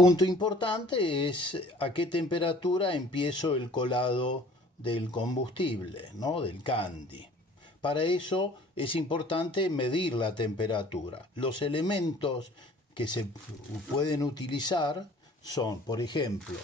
Punto importante es a qué temperatura empiezo el colado del combustible, ¿no? Del candy. Para eso es importante medir la temperatura. Los elementos que se pueden utilizar son, por ejemplo,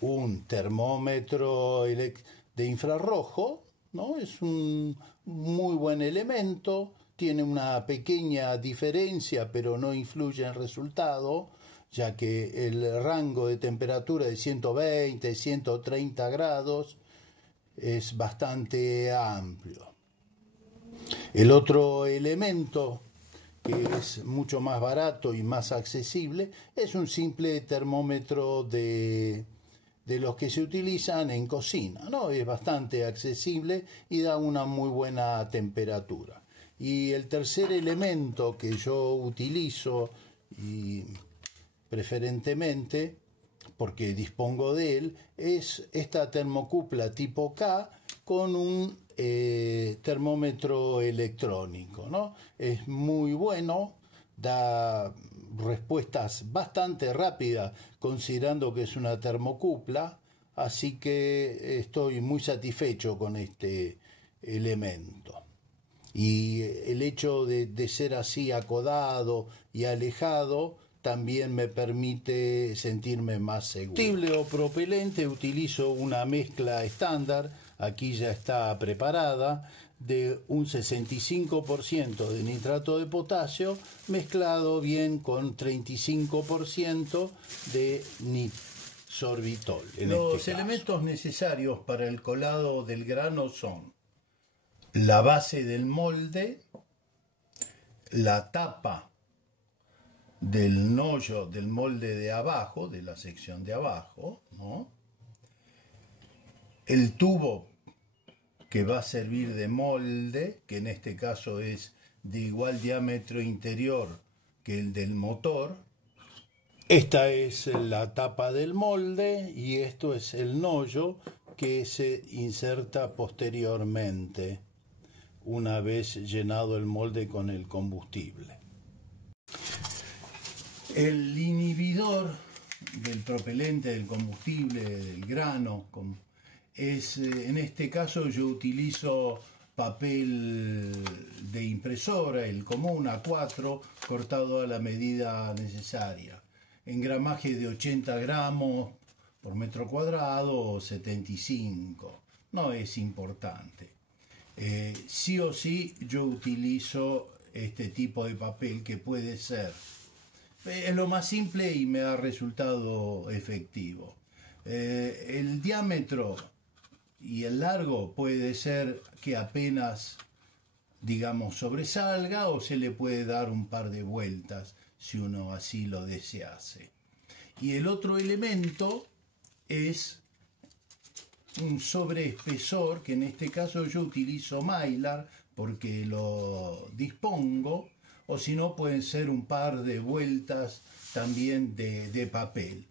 un termómetro de infrarrojo, ¿no? Es un muy buen elemento, tiene una pequeña diferencia, pero no influye en el resultado, ya que el rango de temperatura de 120, 130 grados es bastante amplio. El otro elemento que es mucho más barato y más accesible es un simple termómetro de los que se utilizan en cocina, ¿no? Es bastante accesible y da una muy buena temperatura. Y el tercer elemento que yo utilizo y preferentemente, porque dispongo de él, es esta termocupla tipo K con un termómetro electrónico, ¿no? Es muy bueno, da respuestas bastante rápidas considerando que es una termocupla, así que estoy muy satisfecho con este elemento. Y el hecho de ser así acodado y alejado también me permite sentirme más seguro. Combustible o propelente utilizo una mezcla estándar, aquí ya está preparada, de un 65% de nitrato de potasio mezclado bien con 35% de sorbitol. Los elementos necesarios para el colado del grano son la base del molde, la tapa del nollo del molde de abajo, de la sección de abajo, ¿no? El tubo que va a servir de molde, que en este caso es de igual diámetro interior que el del motor. Esta es la tapa del molde y esto es el nollo que se inserta posteriormente una vez llenado el molde con el combustible. El inhibidor del propelente, del combustible, del grano, es, en este caso yo utilizo papel de impresora, el común A4, cortado a la medida necesaria, en gramaje de 80 gramos por metro cuadrado o 75, no es importante. Sí o sí yo utilizo este tipo de papel que puede ser es lo más simple y me ha resultado efectivo. El diámetro y el largo puede ser que apenas, digamos, sobresalga o se le puede dar un par de vueltas si uno así lo desease. Y el otro elemento es un sobreespesor, que en este caso yo utilizo Mylar porque lo dispongo, o si no pueden ser un par de vueltas también de papel.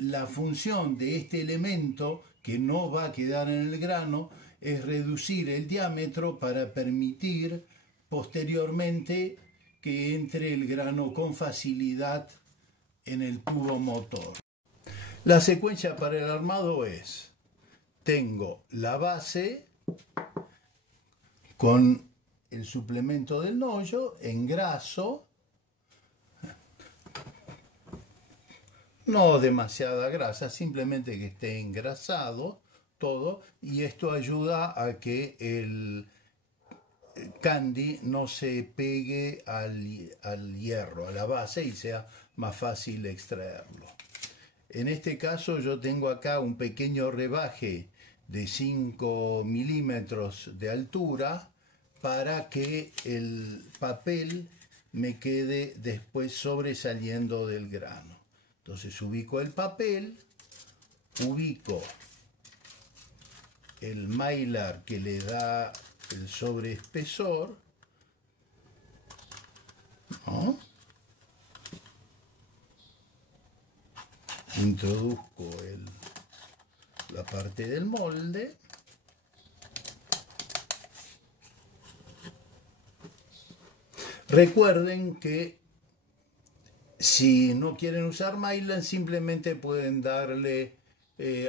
La función de este elemento, que no va a quedar en el grano, es reducir el diámetro para permitir posteriormente que entre el grano con facilidad en el tubo motor. La secuencia para el armado es: tengo la base con el suplemento del nollo, engraso, no demasiada grasa, simplemente que esté engrasado todo, y esto ayuda a que el candy no se pegue al hierro, a la base, y sea más fácil extraerlo. En este caso yo tengo acá un pequeño rebaje de 5 milímetros de altura para que el papel me quede después sobresaliendo del grano. Entonces ubico el papel, ubico el mylar que le da el sobreespesor, ¿no? Introduzco la parte del molde. Recuerden que Si no quieren usar Mylar, simplemente pueden darle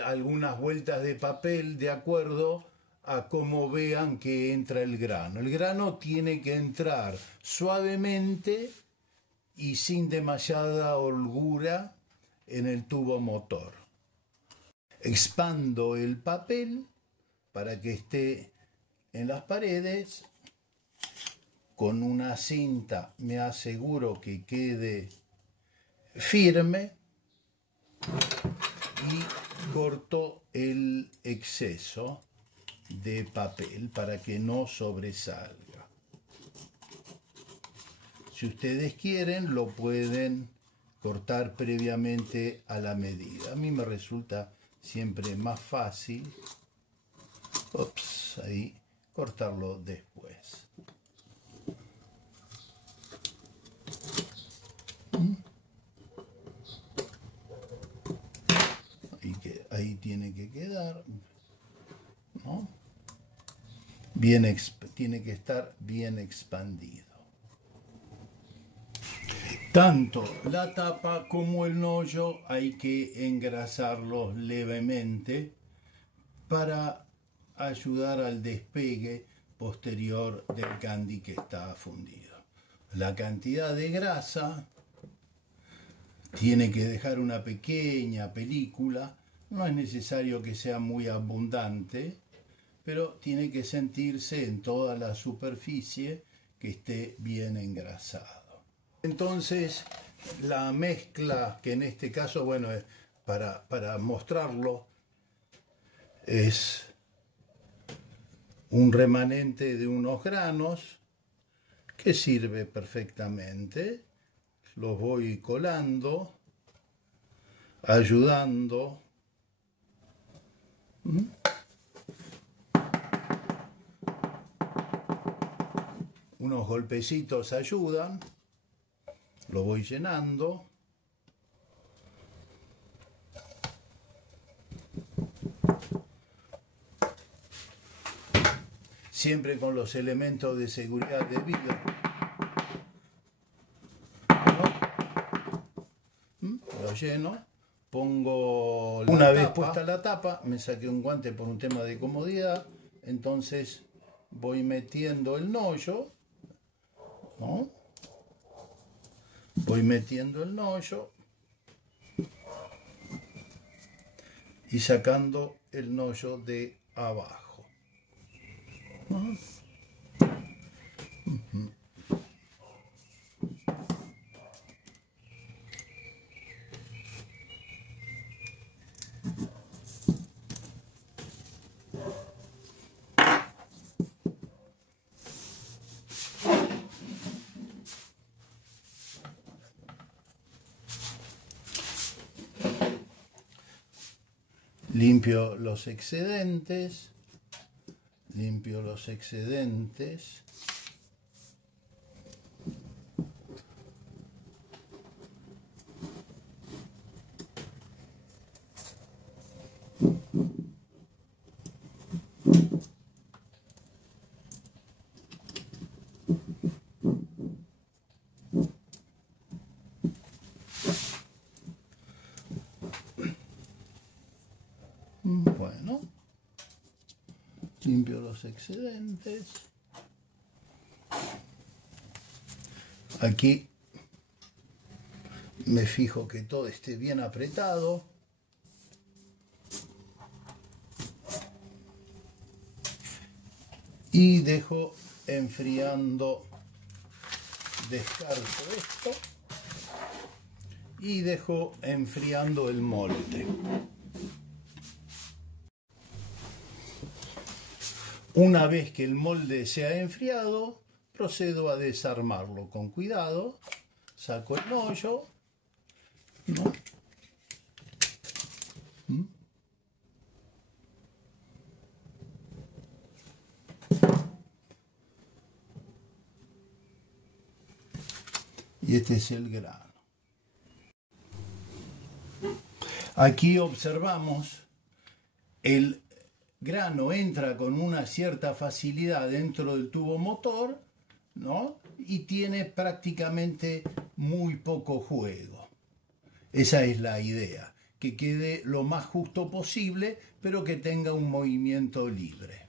algunas vueltas de papel de acuerdo a cómo vean que entra el grano. El grano tiene que entrar suavemente y sin demasiada holgura en el tubo motor. Expando el papel para que esté en las paredes. Con una cinta me aseguro que quede firme y corto el exceso de papel para que no sobresalga. Si ustedes quieren, lo pueden cortar previamente a la medida. A mí me resulta siempre más fácil, ahí, cortarlo después. Ahí tiene que quedar, ¿no? Tiene que estar bien expandido. Tanto la tapa como el nollo hay que engrasarlos levemente para ayudar al despegue posterior del candy que está fundido. La cantidad de grasa tiene que dejar una pequeña película. No es necesario que sea muy abundante, pero tiene que sentirse en toda la superficie que esté bien engrasado. Entonces, la mezcla, que en este caso, bueno, para mostrarlo, es un remanente de unos granos que sirve perfectamente. Los voy colando, ayudando. Unos golpecitos ayudan, lo voy llenando. Siempre con los elementos de seguridad debidos. Lo lleno, pongo una vez puesta la tapa, me saqué un guante por un tema de comodidad, entonces voy metiendo el nollo, ¿no? Voy metiendo el nollo y sacando el nollo de abajo, ¿no? Limpio los excedentes, Bueno, limpio los excedentes. Aquí me fijo que todo esté bien apretado. Y dejo enfriando, descarto esto y dejo enfriando el molde. Una vez que el molde se ha enfriado, procedo a desarmarlo con cuidado. Saco el nollo, ¿no? Y este es el grano. Aquí observamos el grano entra con una cierta facilidad dentro del tubo motor, ¿no? Y tiene prácticamente muy poco juego. Esa es la idea, que quede lo más justo posible, pero que tenga un movimiento libre.